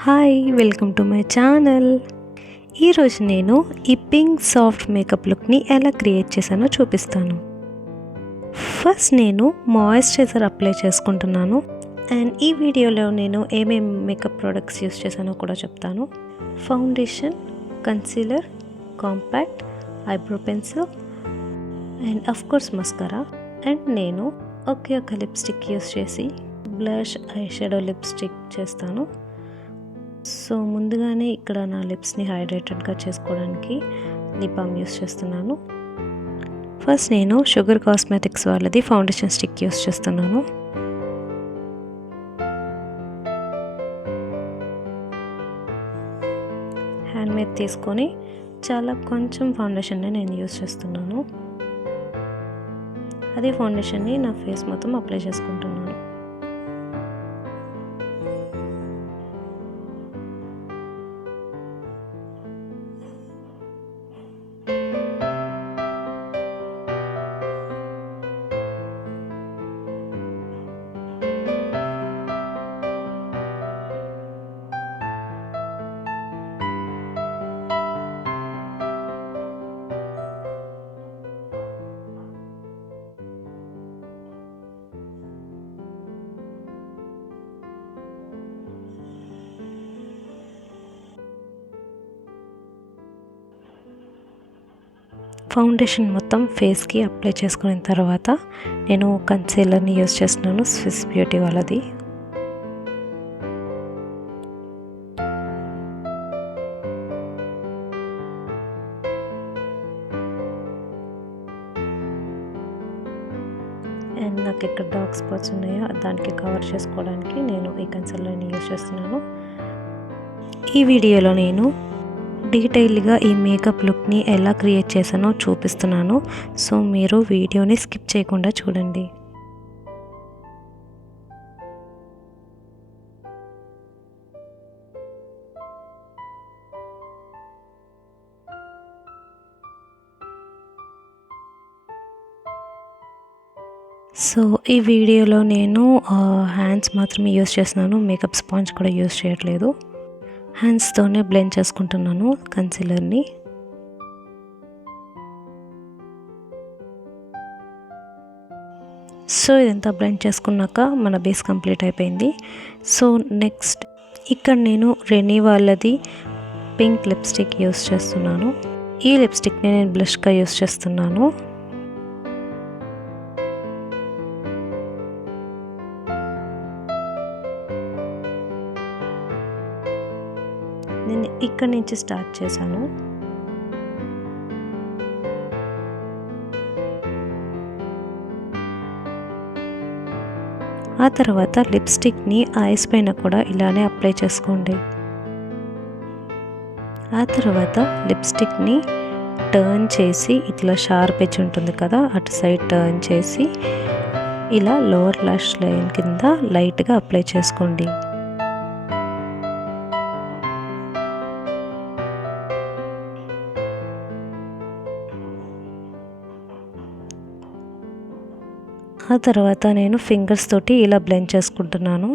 Hi welcome to my channel. ఈరోజు నేను ఈ పింక్ సాఫ్ట్ మేకప్ లుక్ని ఎలా క్రియేట్ చేశానో చూపిస్తాను. ఫస్ట్ నేను మాయిశ్చరైజర్ అప్లై చేసుకుంటున్నాను. అండ్ ఈ వీడియోలో నేను ఏమేమి మేకప్ ప్రోడక్ట్స్ యూస్ చేశానో కూడా చెప్తాను. Foundation, concealer, compact, eyebrow pencil and of course mascara. And నేను ఒకే ఒక లిప్స్టిక్ యూస్ చేసి బ్లష్, ఐ షాడో లిప్స్టిక్ చేస్తాను. సో ముందుగానే ఇక్కడ నా లిప్స్ని హైడ్రేటెడ్గా చేసుకోవడానికి లిప్ బామ్ యూస్ చేస్తున్నాను. ఫస్ట్ నేను షుగర్ కాస్మెటిక్స్ వాళ్ళది ఫౌండేషన్ స్టిక్ యూస్ చేస్తున్నాను. హ్యాండ్ మీద తీసుకొని చాలా కొంచెం ఫౌండేషన్ని నేను యూస్ చేస్తున్నాను. అదే ఫౌండేషన్ని నా ఫేస్ మొత్తం అప్లై చేసుకుంటున్నాను. ఫౌండేషన్ మొత్తం ఫేస్కి అప్లై చేసుకున్న తర్వాత నేను కన్సీలర్ని యూస్ చేస్తున్నాను, స్విస్ బ్యూటీ వాళ్ళది. అండ్ నాకు ఎక్కడ డార్క్ స్పాట్స్ ఉన్నాయో దానికి కవర్ చేసుకోవడానికి నేను ఈ కన్సీలర్ని యూస్ చేస్తున్నాను. ఈ వీడియోలో నేను డీటెయిల్గా ఈ మేకప్ లుక్ని ఎలా క్రియేట్ చేశానో చూపిస్తున్నాను. సో మీరు వీడియోని స్కిప్ చేయకుండా చూడండి. సో ఈ వీడియోలో నేను హ్యాండ్స్ మాత్రమే యూస్ చేస్తున్నాను, మేకప్ స్పాంజ్ కూడా యూస్ చేయట్లేదు. హ్యాండ్స్తోనే బ్లెండ్ చేసుకుంటున్నాను కన్సీలర్ని. సో ఇదంతా బ్లెండ్ చేసుకున్నాక మన బేస్ కంప్లీట్ అయిపోయింది. సో నెక్స్ట్ ఇక్కడ నేను రెనీ వాళ్ళది పింక్ లిప్స్టిక్ యూస్ చేస్తున్నాను. ఈ లిప్స్టిక్ని నేను బ్లష్గా యూస్ చేస్తున్నాను. నేను ఇక్కడి నుంచి స్టార్ట్ చేశాను. ఆ తర్వాత లిప్స్టిక్ని ఐస్ పైన కూడా ఇలానే అప్లై చేసుకోండి. ఆ తర్వాత లిప్స్టిక్ని టర్న్ చేసి ఇట్లా షార్ప్ ఎడ్జ్ ఉంటుంది కదా, అటు సైడ్ టర్న్ చేసి ఇలా లోవర్ లాష్ లైన్ కింద లైట్గా అప్లై చేసుకోండి. ఆ తర్వాత నేను ఫింగర్స్ తోటి ఇలా బ్లెండ్ చేసుకుంటున్నాను.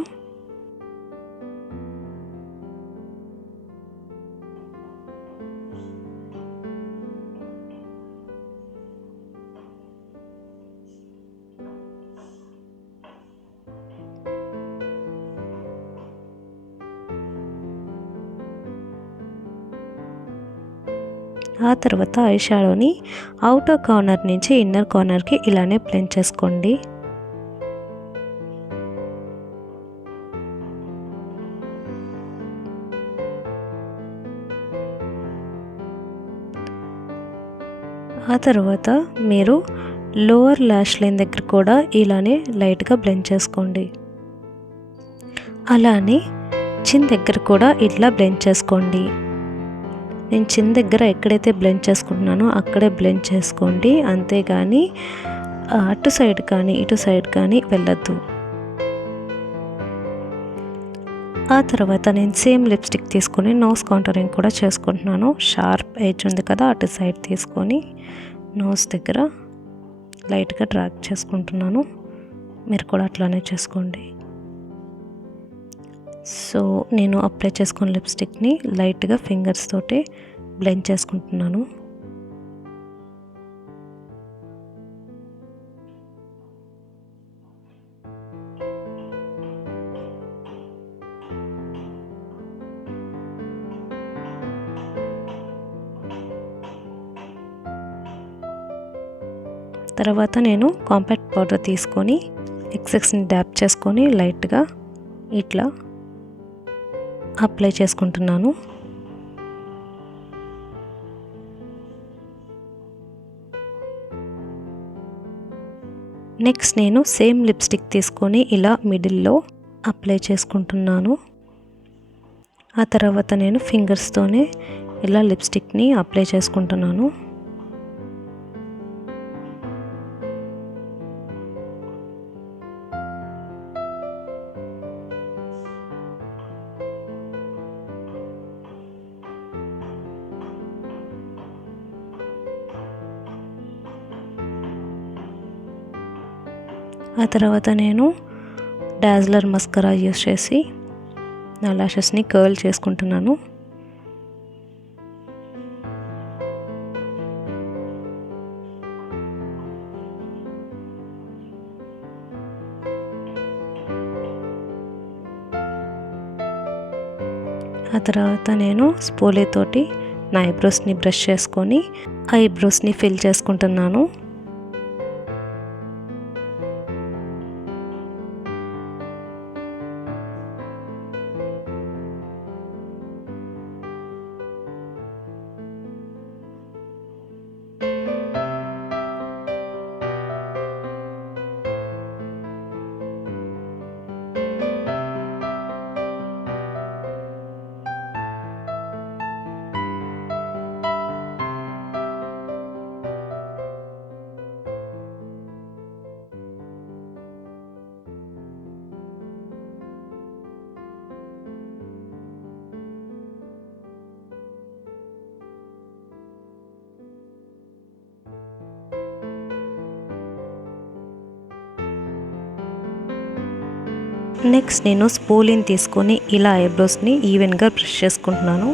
ఆ తర్వాత ఐ షాడోని అవుటర్ కార్నర్ నుంచి ఇన్నర్ కార్నర్కి ఇలానే బ్లెండ్ చేసుకోండి. ఆ తర్వాత మీరు లోవర్ లాష్ లైన్ దగ్గర కూడా ఇలానే లైట్గా బ్లెండ్ చేసుకోండి. అలానే చిన్ దగ్గర కూడా ఇట్లా బ్లెండ్ చేసుకోండి. నేను చిన్ దగ్గర ఎక్కడైతే బ్లెండ్ చేసుకుంటున్నానో అక్కడే బ్లెండ్ చేసుకోండి, అంతేగాని అటు సైడ్ కానీ ఇటు సైడ్ కానీ వెళ్ళొద్దు. ఆ తర్వాత నేను సేమ్ లిప్స్టిక్ తీసుకొని నోస్ కాంటరింగ్ కూడా చేసుకుంటున్నాను. షార్ప్ ఎడ్జ్ ఉంది కదా, అటు సైడ్ తీసుకొని నోస్ దగ్గర లైట్గా డ్రాగ్ చేసుకుంటున్నాను. మీరు కూడా అట్లానే చేసుకోండి. సో నేను అప్లై చేసుకున్న లిప్స్టిక్ని లైట్గా ఫింగర్స్ తోటి బ్లెండ్ చేసుకుంటున్నాను. తర్వాత నేను కాంపాక్ట్ పౌడర్ తీసుకొని ఎక్సెస్ని డ్యాప్ చేసుకొని లైట్గా ఇట్లా అప్లై చేసుకుంటున్నాను. నెక్స్ట్ నేను సేమ్ లిప్స్టిక్ తీసుకొని ఇలా మిడిల్లో అప్లై చేసుకుంటున్నాను. ఆ తర్వాత నేను ఫింగర్స్తోనే ఇలా లిప్స్టిక్ని అప్లై చేసుకుంటున్నాను. ఆ తర్వాత నేను డాజ్లర్ మస్కరా యూస్ చేసి నా లాషెస్ని కర్ల్ చేసుకుంటున్నాను. ఆ తర్వాత నేను స్పూలీ తోటి నా ఐబ్రోస్ని బ్రష్ చేసుకొని ఐబ్రోస్ని ఫిల్ చేసుకుంటున్నాను. నెక్స్ట్ నేను స్పూలిని తీసుకొని ఇలా ఐబ్రోస్ని ఈవెన్గా బ్రష్ చేసుకుంటున్నాను.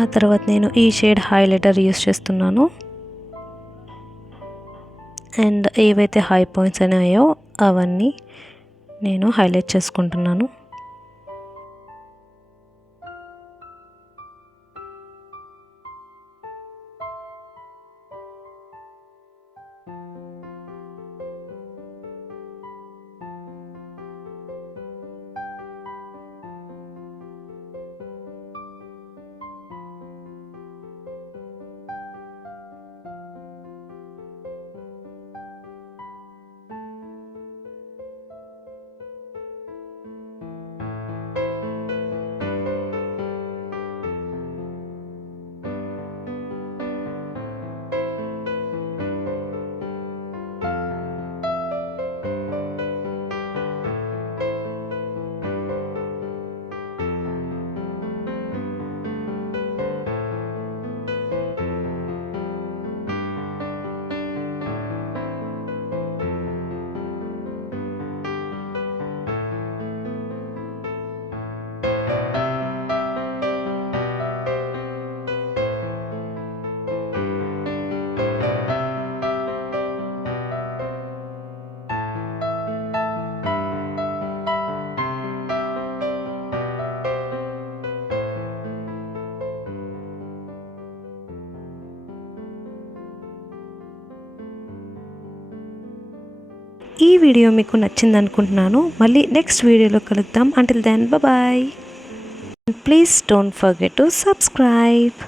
ఆ తర్వాత నేను ఈ షేడ్ హైలైటర్ యూస్ చేస్తున్నాను. అండ్ ఏవైతే హై పాయింట్స్ ఉన్నాయో అవన్నీ నేను హైలైట్ చేసుకుంటున్నాను. ఈ వీడియో మీకు నచ్చింది అనుకుంటున్నాను. మళ్ళీ నెక్స్ట్ వీడియోలో కలుద్దాం. Until then bye. Please don't forget to subscribe.